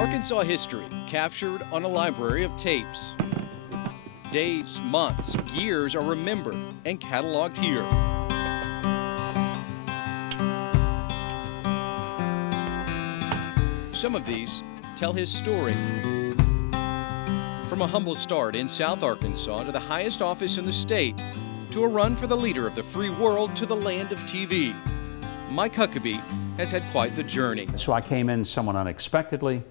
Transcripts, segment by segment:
Arkansas history captured on a library of tapes. Days, months, years are remembered and cataloged here. Some of these tell his story. From a humble start in South Arkansas to the highest office in the state, to a run for the leader of the free world to the land of TV, Mike Huckabee has had quite the journey. So I came in somewhat unexpectedly,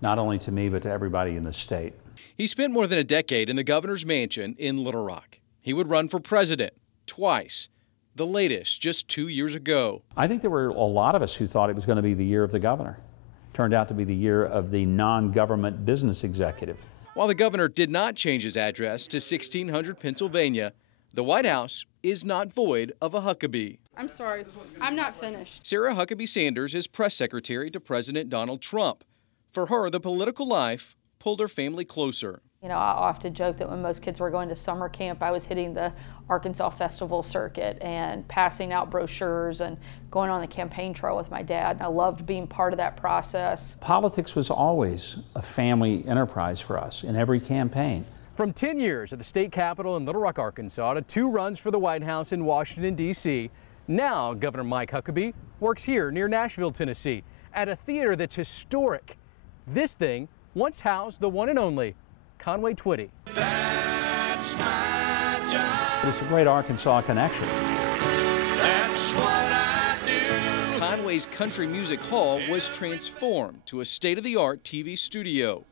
not only to me, but to everybody in the state. He spent more than a decade in the governor's mansion in Little Rock. He would run for president twice, the latest just 2 years ago. I think there were a lot of us who thought it was going to be the year of the governor. Turned out to be the year of the non-government business executive. While the governor did not change his address to 1600 Pennsylvania, the White House is not void of a Huckabee. I'm sorry, I'm not finished. Sarah Huckabee Sanders is press secretary to President Donald Trump. For her, the political life pulled her family closer. You know, I often joke that when most kids were going to summer camp, I was hitting the Arkansas Festival circuit and passing out brochures and going on the campaign trail with my dad. I loved being part of that process. Politics was always a family enterprise for us in every campaign. From 10 years at the state capitol in Little Rock, Arkansas, to 2 runs for the White House in Washington, D.C., now Governor Mike Huckabee works here near Nashville, Tennessee, at a theater that's historic. This thing once housed the one and only Conway Twitty. That's my job. It's a great Arkansas connection. That's what I do. Conway's Country Music Hall was transformed to a state-of-the-art TV studio.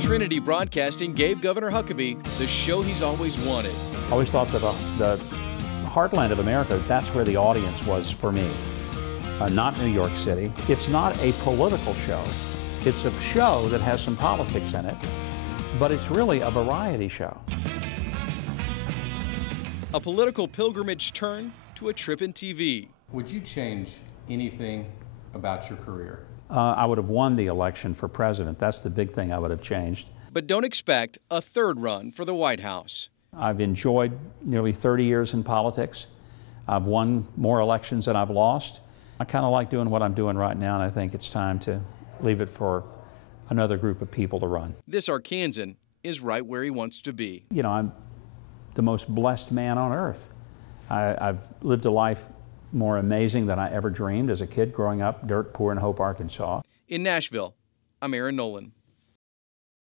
Trinity Broadcasting gave Governor Huckabee the show he's always wanted. I always thought that the heartland of America, that's where the audience was for me. Not New York City. It's not a political show. It's a show that has some politics in it, but it's really a variety show. A political pilgrimage turned to a trip in TV. Would you change anything about your career? I would have won the election for president. That's the big thing I would have changed. But don't expect a third run for the White House. I've enjoyed nearly 30 years in politics. I've won more elections than I've lost. I kind of like doing what I'm doing right now, and I think it's time to leave it for another group of people to run. This Arkansan is right where he wants to be. You know, I'm the most blessed man on earth. I've lived a life more amazing than I ever dreamed as a kid growing up dirt poor in Hope, Arkansas. In Nashville, I'm Nolan.